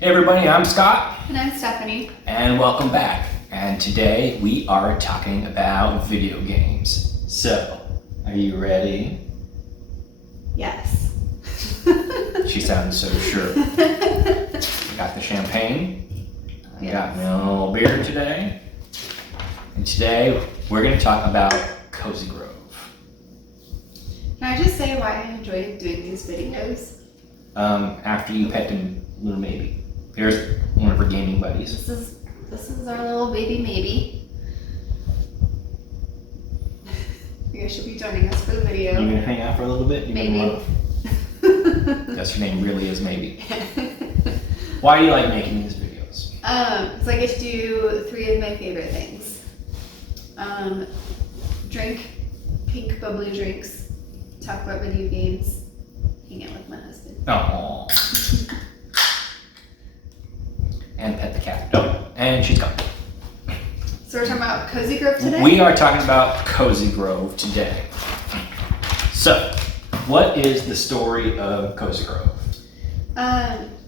Hey everybody, I'm Scott. And I'm Stephanie. And welcome back. And today we are talking about video games. So, are you ready? Yes. She sounds so sure. I got the champagne. I got my own little beer today. And today we're going to talk about Cozy Grove. Can I just say why I enjoy doing these videos? After you pet the little baby. Here's one of her gaming buddies. This is our little baby maybe. You guys should be joining us for the video. You gonna hang out for a little bit? Maybe. Guess your name really is Maybe. Why do you like making these videos? So I get to do 3 of my favorite things. Drink pink bubbly drinks, talk about video games, hang out with my husband. Oh. And pet the cat. Oh, and she's gone. So we're talking about Cozy Grove today? We are talking about Cozy Grove today. So, what is the story of Cozy Grove?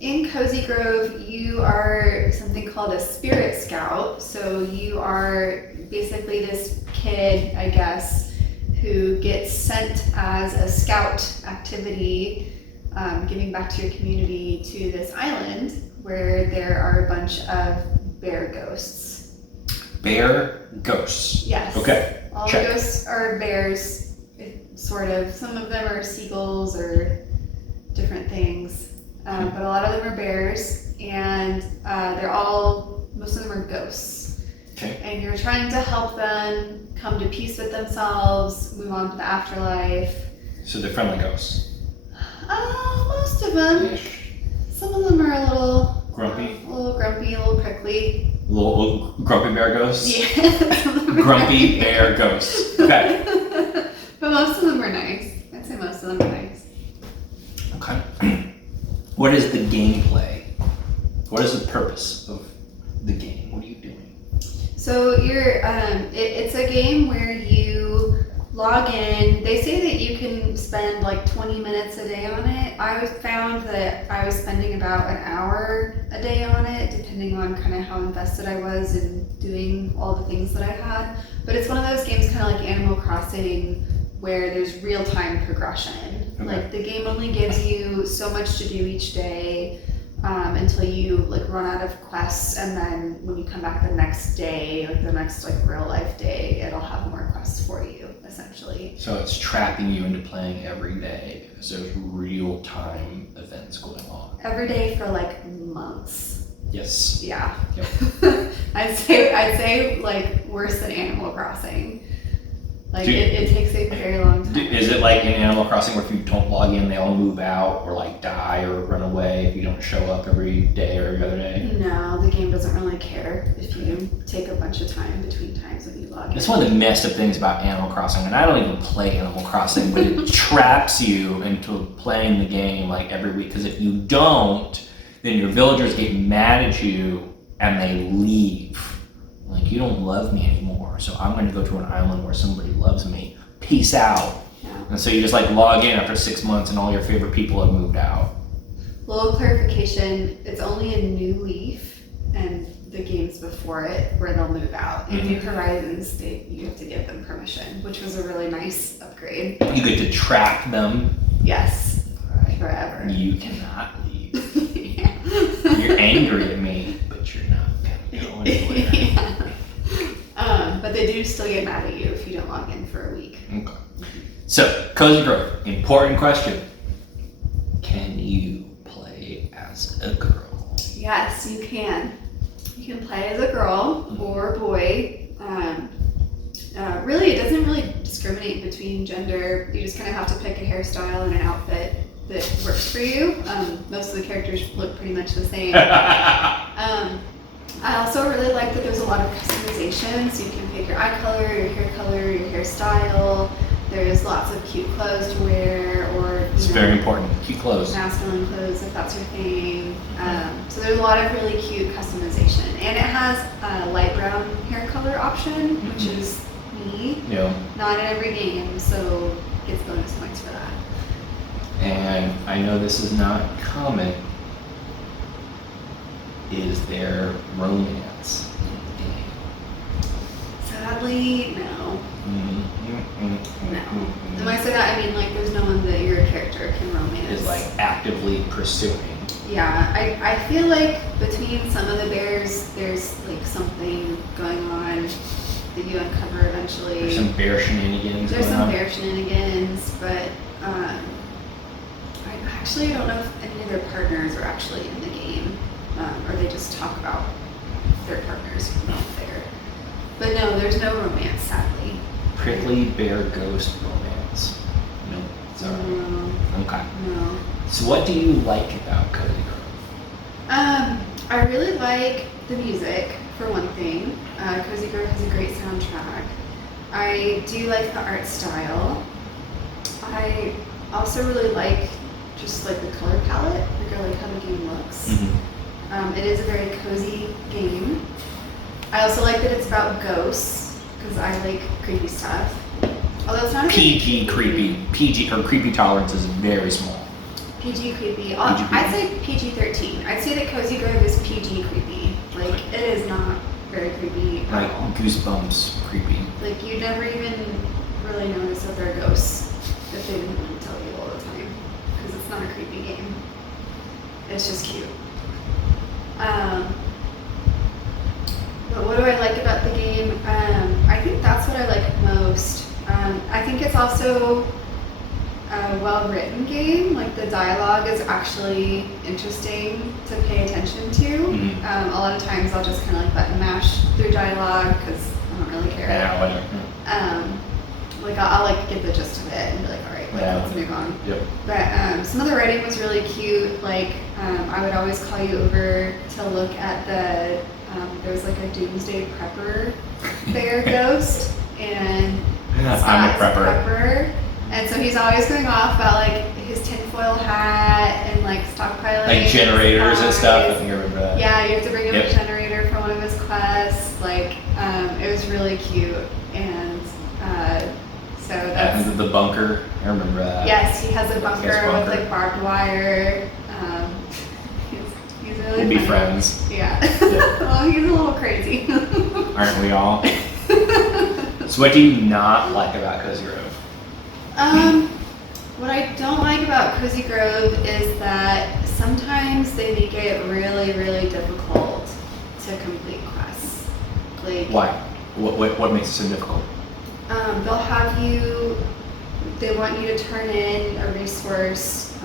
In Cozy Grove, you are something called a spirit scout. So you are basically this kid, I guess, who gets sent as a scout activity, giving back to your community to this island where there are a bunch of bear ghosts. Bear ghosts. Yes. Okay. All check. the ghosts are bears, sort of. Some of them are seagulls or different things. But a lot of them are bears, and most of them are ghosts. Okay. And you're trying to help them come to peace with themselves, move on to the afterlife. So they're friendly ghosts. Most of them. Ish. Some of them are a little Grumpy. A little grumpy, a little prickly. Little grumpy bear ghosts? Yeah. Grumpy bear ghosts. Okay. But most of them are nice. I'd say most of them are nice. Okay. What is the gameplay? What is the purpose of the game? What are you doing? So it's a game where you log in. They say that you can spend like 20 minutes a day on it. I found that I was spending about an hour a day on it, depending on kind of how invested I was in doing all the things that I had. But it's one of those games kind of like Animal Crossing where there's real-time progression. Okay. Like the game only gives you so much to do each day until you like run out of quests, and then when you come back the next day, like the next like real life day, it'll have more quests for you essentially. So it's trapping you into playing every day because there's real-time events going on. Every day for like months. Yes. Yeah. Yep. I'd say like worse than Animal Crossing. Like it takes a very long time. Is it like in Animal Crossing where if you don't log in, they all move out or like die or run away if you don't show up every day or every other day? No, the game doesn't really care if you take a bunch of time between times when you log in. That's one of the messed up things about Animal Crossing, and I don't even play Animal Crossing, but it traps you into playing the game like every week, because if you don't, then your villagers get mad at you and they leave. Like, you don't love me anymore, so I'm going to go to an island where somebody loves me. Peace out. Yeah. And so you just like log in after 6 months and all your favorite people have moved out. Little clarification, it's only a new leaf and the games before it where they'll move out. In New Horizons, you have to give them permission, which was a really nice upgrade. You get to trap them. Yes, forever. You cannot leave. Yeah. You're angry at me, but you're not going to go anywhere. Yeah. But they do still get mad at you if you don't log in for a week. Okay. So, Cozy Grove, important question. Can you play as a girl? Yes, you can. You can play as a girl or a boy. Really, it doesn't really discriminate between gender. You just kind of have to pick a hairstyle and an outfit that works for you. Most of the characters look pretty much the same. I also really like that there's a lot of customization, so you can pick your eye color, your hairstyle. There's lots of cute clothes to wear, or It's very important. Cute clothes. masculine clothes if that's your thing. So there's a lot of really cute customization, and it has a light brown hair color option, which is me. Yeah. Not in every game, so gets bonus points for that. And I know this is not common, is there romance in the game? Sadly, no. No. And when I say that, I mean like there's no one that your character can romance. Is like actively pursuing. Yeah, I feel like between some of the bears, there's like something going on that you uncover eventually. There's some bear shenanigans. There's some bear shenanigans, but I actually don't know if any of their partners are actually in the game, or they just talk about their partners not there. But no, there's no romance, sadly. Prickly bear ghost romance. No, sorry. No. Okay. No. So what do you like about Cozy Grove? I really like the music, for one thing. Cozy Grove has a great soundtrack. I do like the art style. I also really like just like the color palette, like I like how the game looks. It is a very cozy game. I also like that it's about ghosts, because I like creepy stuff. Although it's not a PG creepy. PG, her creepy tolerance is very small. PG creepy. I'd say PG-13. I'd say that Cozy Grove is PG creepy. Like, it is not very creepy at Like all. Goosebumps creepy. Like, you never even really notice that they're ghosts if they didn't want to tell you all the time. Because it's not a creepy game. It's just cute. But what do I like about the game? I think that's what I like most. I think it's also a well-written game. Like the dialogue is actually interesting to pay attention to. A lot of times I'll just kind of like button mash through dialogue because I don't really care. Yeah, whatever. Like I'll like get the gist of it and be like, all right, let's move on. Yep. But some of the writing was really cute. Like I would always call you over to look at the there's like a doomsday prepper bear ghost, and I'm a prepper. And so he's always going off about like his tinfoil hat and like stockpiling Like generators and stuff. I think I remember that. Yeah, you have to bring him a generator for one of his quests. Like it was really cute, and so that's And the bunker. I remember that. yes, he has a bunker with like barbed wire. He's really We'll be funny. friends. Yeah. Well, he's a little crazy. Aren't we all? So what do you not like about Cozy Grove? What I don't like about Cozy Grove is that sometimes they make it really, really difficult to complete quests. Like Why? What makes it so difficult? they'll have you. They want you to turn in a resource.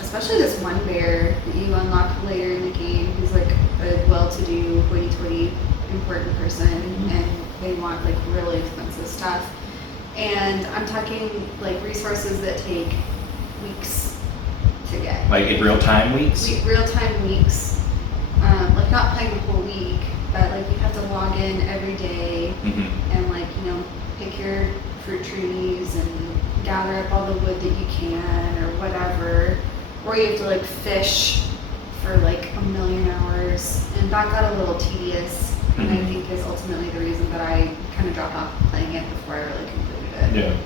Especially this one bear that you unlock later in the game, who's like a well-to-do, hoity-toity, important person, and they want like really expensive stuff. And I'm talking like resources that take weeks to get. Like in real time weeks? Real-time weeks. Like not playing the whole week, but like you have to log in every day and like, you know, pick your fruit trees and gather up all the wood that you can or whatever. Or you have to like fish for like 1,000,000 hours, and that got a little tedious, and I think is ultimately the reason that I kind of dropped off playing it before I really completed it. Yeah.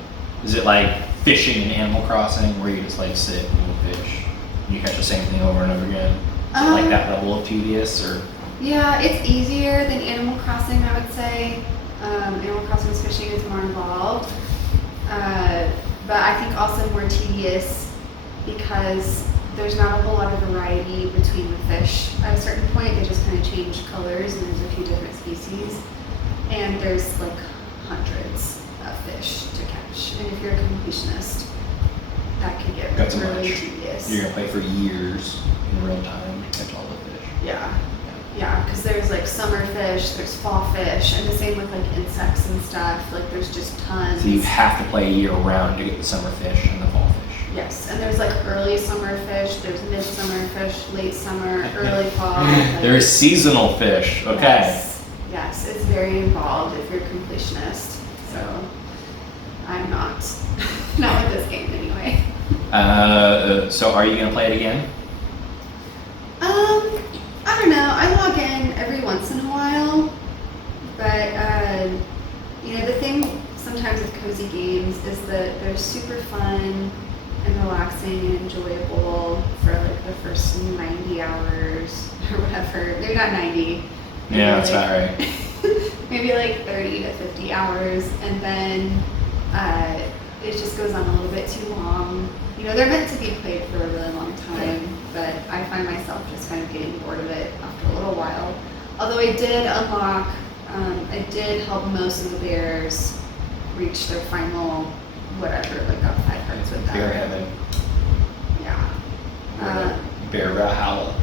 Is it like fishing in Animal Crossing where you just like sit and you fish and you catch the same thing over and over again? Is it like that level of tedious or? Yeah, it's easier than Animal Crossing, I would say. Animal Crossing's fishing is more involved, but I think also more tedious because there's not a whole lot of variety between the fish. At a certain point, they just kind of change colors, and there's a few different species, and there's like hundreds of fish to catch. And if you're a completionist, that can get That's really much. tedious. You're gonna play for years in real time to catch all the fish. Yeah, because there's like summer fish, there's fall fish, and the same with like insects and stuff. Like there's just tons. So you have to play year round to get the summer fish and the fall fish. Yes, and there's like early summer fish, there's midsummer fish, late summer, early fall. Like, There's seasonal fish. Okay. Yes, it's very involved if you're a completionist. So I'm not. Not with this game anyway. So are you gonna play it again? I don't know. I log in every once in a while, but you know, the thing sometimes with cozy games is that they're super fun and relaxing and enjoyable for like the first first 90 hours or whatever. Maybe not 90. Maybe Yeah, that's like, about right. maybe like 30 to 50 hours, and then it just goes on a little bit too long. You know, they're meant to be played for a really long time, but I find myself just kind of getting bored of it after a little while. Although I did unlock, I did help most of the bears reach their final, whatever, like got 5 hearts with Bear them. heaven. Yeah. Bear Valhalla.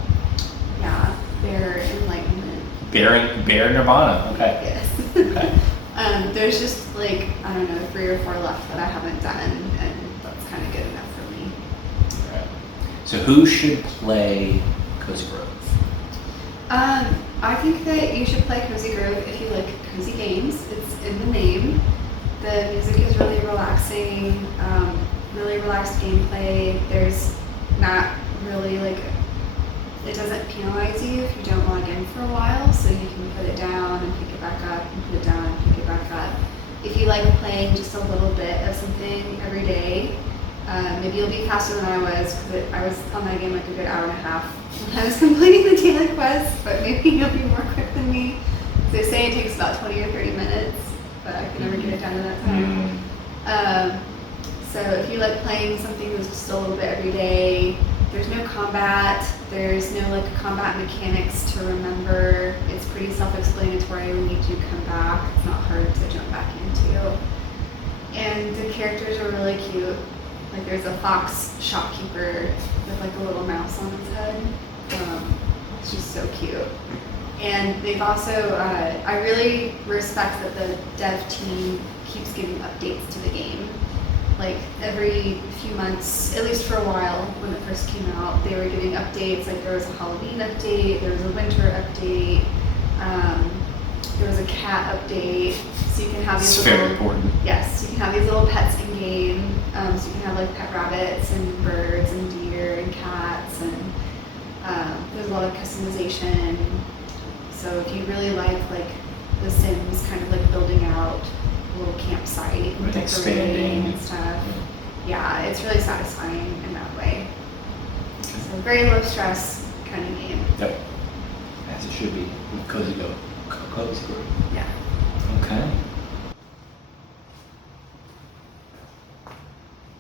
Yeah, bear enlightenment. Bear Nirvana. Okay. Yes. Okay. There's just like, I don't know, 3 or 4 left that I haven't done, and that's kind of good enough for me. All right. So who should play Cozy Grove? I think that you should play Cozy Grove if you like cozy games. It's in the name. The music is really relaxing, really relaxed gameplay. There's not really like, it doesn't penalize you if you don't log in for a while, so you can put it down and pick it back up, and put it down and pick it back up. If you like playing just a little bit of something every day, maybe you'll be faster than I was, because I was on that game like a good hour and a half when I was completing the daily quest, but maybe you'll be more quick than me. They say it takes about 20 or 30 minutes, but I can never get it done in that time. So if you like playing something that's just a little bit every day, there's no combat, there's no like combat mechanics to remember. It's pretty self-explanatory when you do come back. It's not hard to jump back into. And the characters are really cute. Like there's a fox shopkeeper with like a little mouse on his head. It's just so cute. And they've also, I really respect that the dev team keeps giving updates to the game. Like every few months, at least for a while when it first came out, they were giving updates. Like there was a Halloween update, there was a winter update, there was a cat update. So you can have these It's little, very important. yes, you can have these little pets in game. So you can have like pet rabbits and birds and deer and cats, and there's a lot of customization. So if you really like The Sims, kind of like building out a little campsite and decorating expanding and stuff, yeah, it's really satisfying in that way. So very low stress kind of game. Yep. As it should be with Cozy Grove. Cozy Grove. Yeah. Okay.